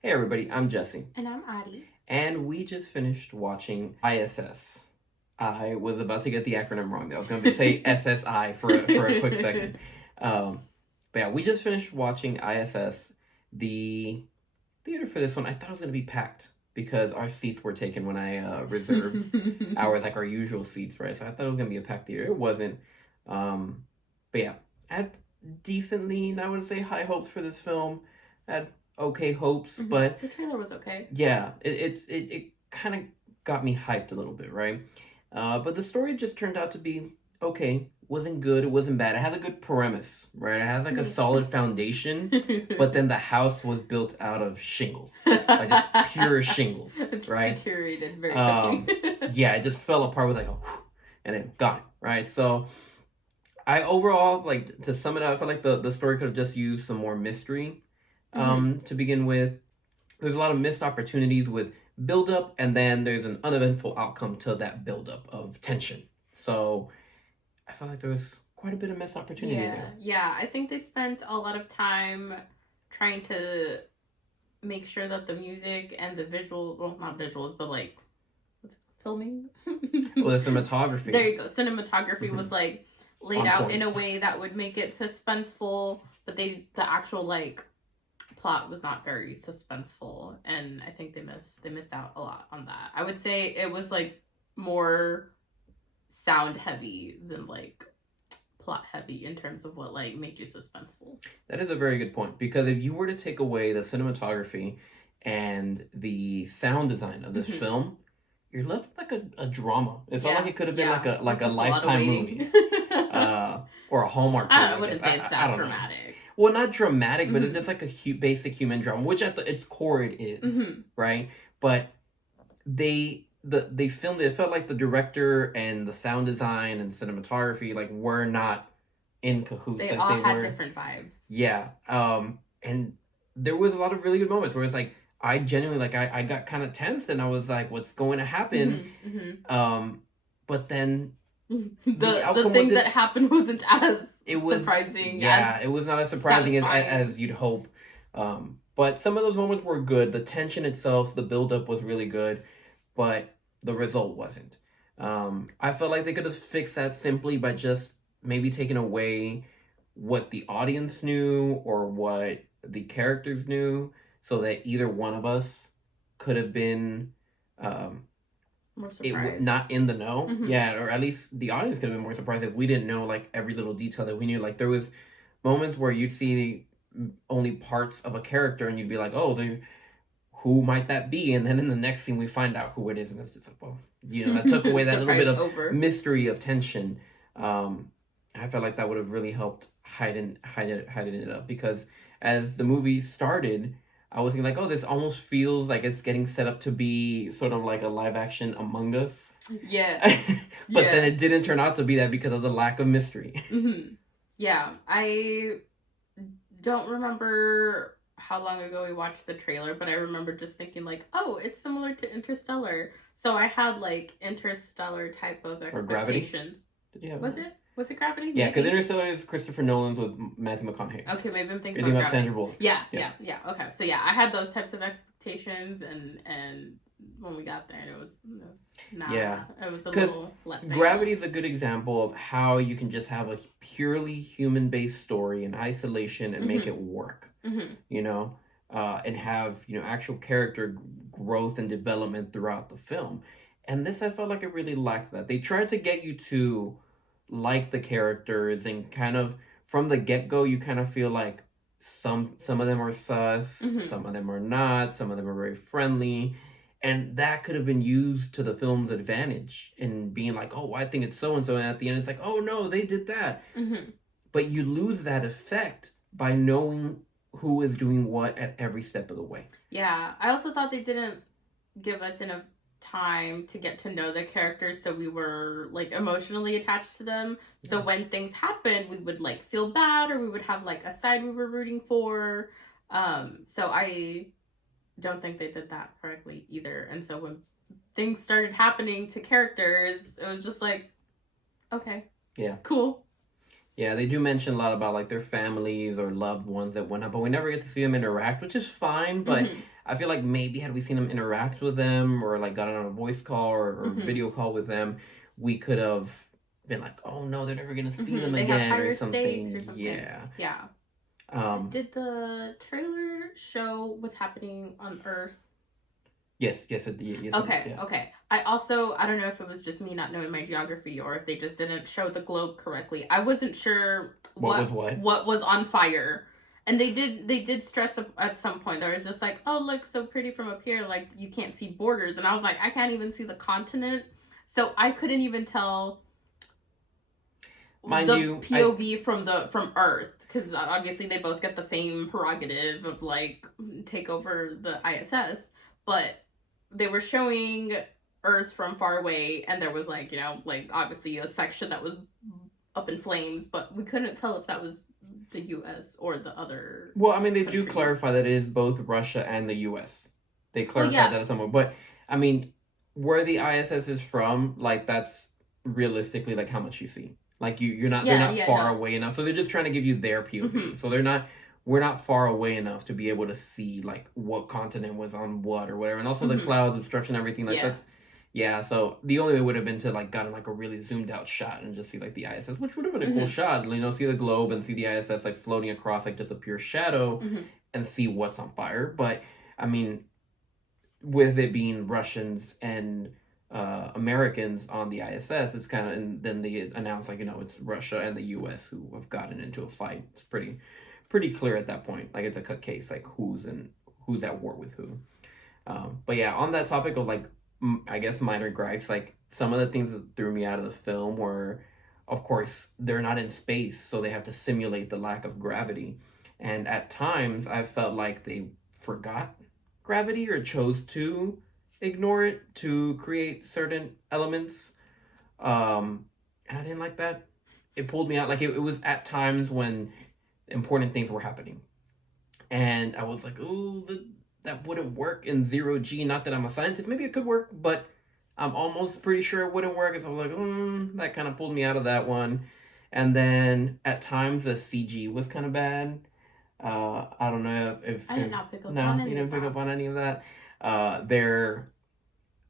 Hey everybody, I'm Jesse. And I'm Addie. And we just finished watching I.S.S. I was about to get the acronym wrong. I was going to say SSI for a quick second. Um, but yeah, we just finished watching I.S.S. The theater for this one, I thought it was going to be packed because our seats were taken when I reserved our usual seats, right? So I thought it was going to be a packed theater. It wasn't. But yeah, I had decently, I wouldn't say high hopes for this film. I had okay hopes, but the trailer was okay. yeah, it kind of got me hyped a little bit, right? But the story just turned out to be okay. Wasn't good. It wasn't bad. It has a good premise, right? It has like a solid foundation, but then the house was built out of shingles, like just pure shingles, it's right? Deteriorated very quickly. Yeah, it just fell apart with like a, whew, and then gone, right? So I overall, like, to sum it up, I felt like the story could have just used some more mystery to begin with. There's a lot of missed opportunities with build up, and then there's an uneventful outcome to that build up of tension. So I felt like there was quite a bit of missed opportunity there. Yeah, I think they spent a lot of time trying to make sure that the music and the visual, well, not visuals, the like, what's it, filming? Well, the cinematography. There you go. Cinematography was like laid out in a way that would make it suspenseful, but the actual like plot was not very suspenseful, and I think they missed out a lot on that. I would say it was like more sound heavy than like plot heavy in terms of what like made you suspenseful. That is a very good point, because if you were to take away the cinematography and the sound design of this film, you're left with like a drama. It felt like it could have been like a Lifetime movie, or a Hallmark movie. I wouldn't say it's that dramatic. Well, not dramatic, but it's just like a basic human drama, which at its core it is, right? But they filmed it. It felt like the director and the sound design and cinematography like were not in cahoots. They like, all had different vibes. Yeah, and there was a lot of really good moments where it's like I genuinely like I got kind of tense and I was like, what's going to happen? But then the thing that happened wasn't as surprising. Yeah, it was not as surprising as you'd hope. But some of those moments were good. The tension itself, the buildup was really good, but the result wasn't. I felt like they could have fixed that simply by just maybe taking away what the audience knew or what the characters knew, so that either one of us could have been more surprised. Not in the know. Yeah, or at least the audience could have been more surprised if we didn't know like every little detail that we knew. Like there was moments where you'd see only parts of a character and you'd be like, oh, who might that be? And then in the next scene we find out who it is, and it's just like, well, that took away that little bit of mystery of tension. I felt like that would have really helped heighten it up, because as the movie started, I was thinking like, oh, this almost feels like it's getting set up to be sort of like a live action Among Us. Yeah. But then it didn't turn out to be that because of the lack of mystery. Yeah, I don't remember how long ago we watched the trailer, but I remember just thinking like, oh, it's similar to Interstellar. So I had like Interstellar type of expectations. Did you have Was it? Was it Gravity? Yeah, because Interstellar is Christopher Nolan's with Matthew McConaughey. Okay, maybe I'm thinking about Gravity. Sandra Bullock. Yeah. Okay, so yeah, I had those types of expectations, and when we got there, it was not. Yeah, it was a little let down. Gravity is a good example of how you can just have a purely human-based story in isolation and make it work. And have actual character growth and development throughout the film. And this, I felt like it really lacked that. They tried to get you to like the characters, and kind of from the get-go you kind of feel like some of them are sus, some of them are not, some of them are very friendly, and that could have been used to the film's advantage in being like, oh, I think it's so and so, and at the end it's like, oh no, they did that. But you lose that effect by knowing who is doing what at every step of the way. Yeah, I also thought they didn't give us enough time to get to know the characters, so we were like emotionally attached to them. So when things happened, we would like feel bad, or we would have like a side we were rooting for. So I don't think they did that correctly either. And so when things started happening to characters, it was just like, okay, yeah, cool. Yeah, they do mention a lot about like their families or loved ones that went up, but we never get to see them interact, which is fine. But I feel like maybe had we seen them interact with them or like gotten on a voice call or Mm-hmm. video call with them, we could have been like, oh no, they're never gonna see them Mm-hmm. They have again or higher stakes something. or something. Yeah. Yeah. Um. Did the trailer show what's happening on Earth? Yes. Yes. It did. Okay, Yeah. okay. I don't know if it was just me not knowing my geography or if they just didn't show the globe correctly. I wasn't sure What was what what? what was on fire. And they did stress at some point. There was just like, oh, look so pretty from up here, like you can't see borders. And I was like, I can't even see the continent. So I couldn't even tell Mind the you, I POV from Earth because obviously they both get the same prerogative of like take over the ISS, but they were showing Earth from far away, and there was like like obviously a section that was up in flames, but we couldn't tell if that was the U.S. or the other well, I mean, they do countries. clarify that it is both Russia and the U.S. They Well, clarified yeah. that somewhere, but I mean, where the ISS is from, like that's realistically like how much you see. Like you're not they're Yeah, not yeah, far no. away enough, so they're just trying to give you their POV. Mm-hmm. So they're not we're not far away enough to be able to see like what continent was on what or whatever, and also the Mm-hmm. clouds obstruction, everything like Yeah. that's yeah. So the only way would have been to like gotten like a really zoomed out shot and just see like the ISS, which would have been a cool Mm-hmm. shot. You know, see the globe and see the ISS like floating across like just a pure shadow Mm-hmm. and see what's on fire. But I mean, with it being Russians and Americans on the ISS, it's kind of and then they announce like it's Russia and the U.S. who have gotten into a fight. It's pretty clear at that point. Like it's a cut case, like who's at war with who. But yeah, on that topic of like I guess minor gripes, like some of the things that threw me out of the film were, of course, they're not in space, so they have to simulate the lack of gravity, and at times I felt like they forgot gravity or chose to ignore it to create certain elements. And I didn't like that. It pulled me out. Like it was at times when important things were happening, and I was like, "Ooh, that wouldn't work in zero G." Not that I'm a scientist, maybe it could work, but I'm almost pretty sure it wouldn't work. And so I was like, that kind of pulled me out of that one. And then at times the CG was kind of bad. I don't know I did if not pick up on no, you any of didn't pick that. up on any of that.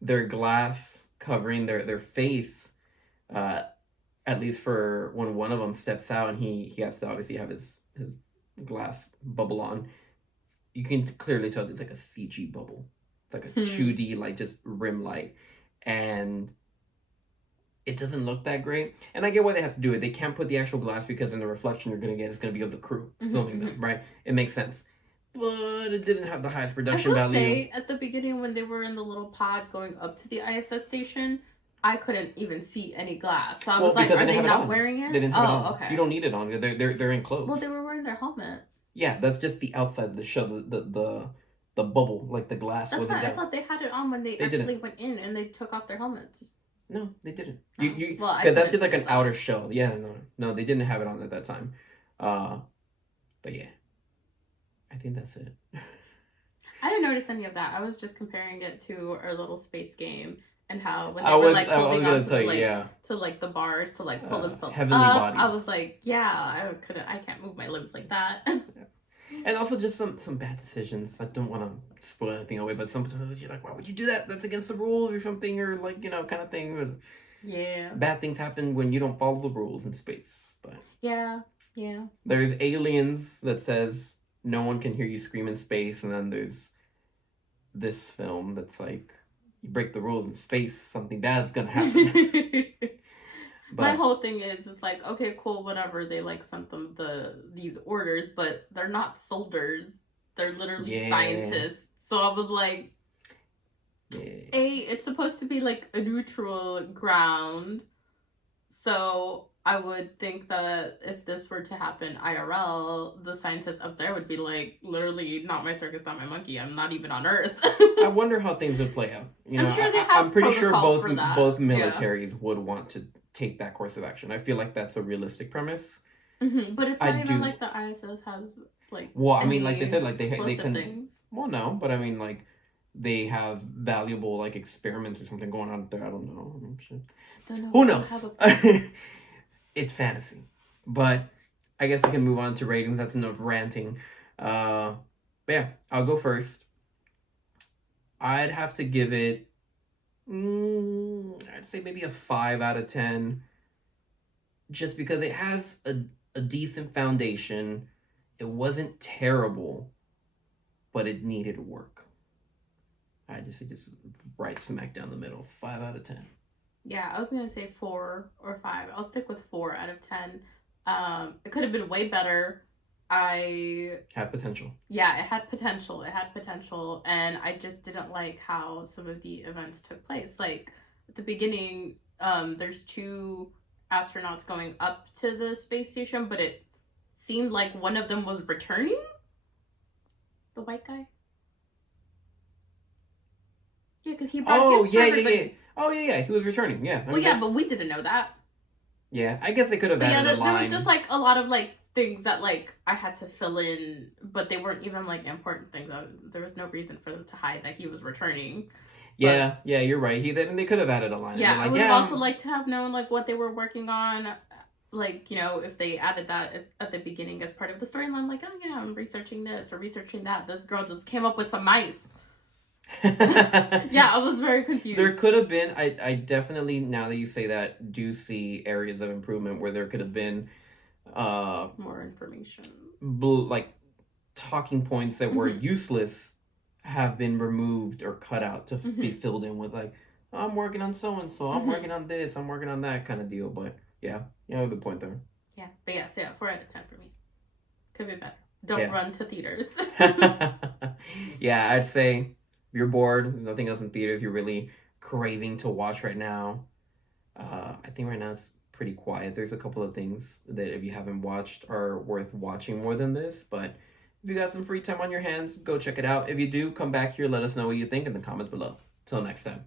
Their glass covering their face. Uh, at least for when one of them steps out and he has to obviously have his glass bubble on, you can clearly tell it's like a CG bubble. It's like a Hmm. 2D like just rim light, and it doesn't look that great. And I get why they have to do it. They can't put the actual glass because then the reflection you're gonna get is gonna be of the crew Mm-hmm, filming mm-hmm. them, right? It makes sense, but it didn't have the highest I production will value. say, at the beginning when they were in the little pod going up to the ISS station, I couldn't even see any glass. So I Well, was like, because they are didn't they have it not on. wearing They it? didn't have it Oh, on. You okay. don't need it on. They're Well, enclosed. they were wearing their helmet. Yeah, that's just the outside of the shell. The bubble, like the glass, That's wasn't why I down. thought they had it on when they They didn't. actually went in and they took off their helmets. No, they didn't. Oh, You well, I because that's couldn't just see like the an glass. outer shell. Yeah, no, they didn't have it on at that time. Uh, but yeah, I think that's it. I didn't notice any of that. I was just comparing it to our little space game and how when I they were was like I was holding on gonna tell you, yeah. to like the bars to like pull themselves Heavenly up, I was bodies. like, yeah, I can't move my limbs like that. And also just some bad decisions. I don't want to spoil anything away, but sometimes you're like, why would you do that? That's against the rules or something, or like kind of thing. Yeah. Bad things happen when you don't follow the rules in space. But Yeah. Yeah. there's aliens that says no one can hear you scream in space, and then there's this film that's like you break the rules in space, something bad's gonna happen. My But whole thing is it's like, okay, cool, whatever. They like sent them these orders, but they're not soldiers. They're literally yeah, scientists. So I was like, yeah, it's supposed to be like a neutral ground. So I would think that if this were to happen IRL, the scientists up there would be like, literally, not my circus, not my monkey. I'm not even on Earth. I wonder how things would play out. I'm sure they I'm have pretty sure protocols both for that. both Yeah. militaries would want to take that course of action. I feel like that's a realistic premise. But it's I not even do. like the ISS has like Well, I mean, like they said, any like they explosive can. things. Well, no, but I mean, like they have valuable like experiments or something going on there. I don't know. I'm sure. Don't know Who if they'll have knows? a problem. It's fantasy, but I guess we can move on to ratings. That's enough ranting. But yeah, I'll go first. I'd have to give it, I'd say maybe a 5 out of 10, just because it has a decent foundation. It wasn't terrible, but it needed work. I just right smack down the middle. 5 out of 10. Yeah, I was gonna say 4 or 5. I'll stick with 4 out of 10. It could have been way better. I Had potential. Yeah, it had potential. It had potential, and I just didn't like how some of the events took place. Like at the beginning, there's two astronauts going up to the space station, but it seemed like one of them was returning. The white guy. Yeah, because he brought Oh gifts for yeah, yeah, yeah. everybody. Oh yeah, yeah. He was returning. Yeah, I Well, mean yeah, that's but we didn't know that. yeah. I guess they could have But yeah, added a there was just line. like a lot of like things that like I had to fill in, but they weren't even like important things. There was no reason for them to hide that he was returning. But Yeah, yeah. You're right. They could have added a line and yeah, been I like, would have yeah, also liked to have known like what they were working on. Like, if they added that at the beginning as part of the storyline, like, oh yeah, I'm researching this or researching that. This girl just came up with some mice. Yeah, I was very There confused. could have been. I definitely, now that you say that, do see areas of improvement where there could have been More information. like talking points that were Mm-hmm. useless have been removed or cut out to be Mm-hmm. filled in with like, I'm working on so and so, I'm Mm-hmm. working on this, I'm working on that kind of deal. But yeah, yeah, good point there. Yeah, but yeah, so yeah, 4 out of 10 for me. Could be better. Don't Yeah. run to theaters. Yeah, I'd say if you're bored, there's nothing else in theaters you're really craving to watch right now. I think right now it's pretty quiet. There's a couple of things that if you haven't watched are worth watching more than this, but if you got some free time on your hands, go check it out. If you do, come back here, let us know what you think in the comments below. Till next time.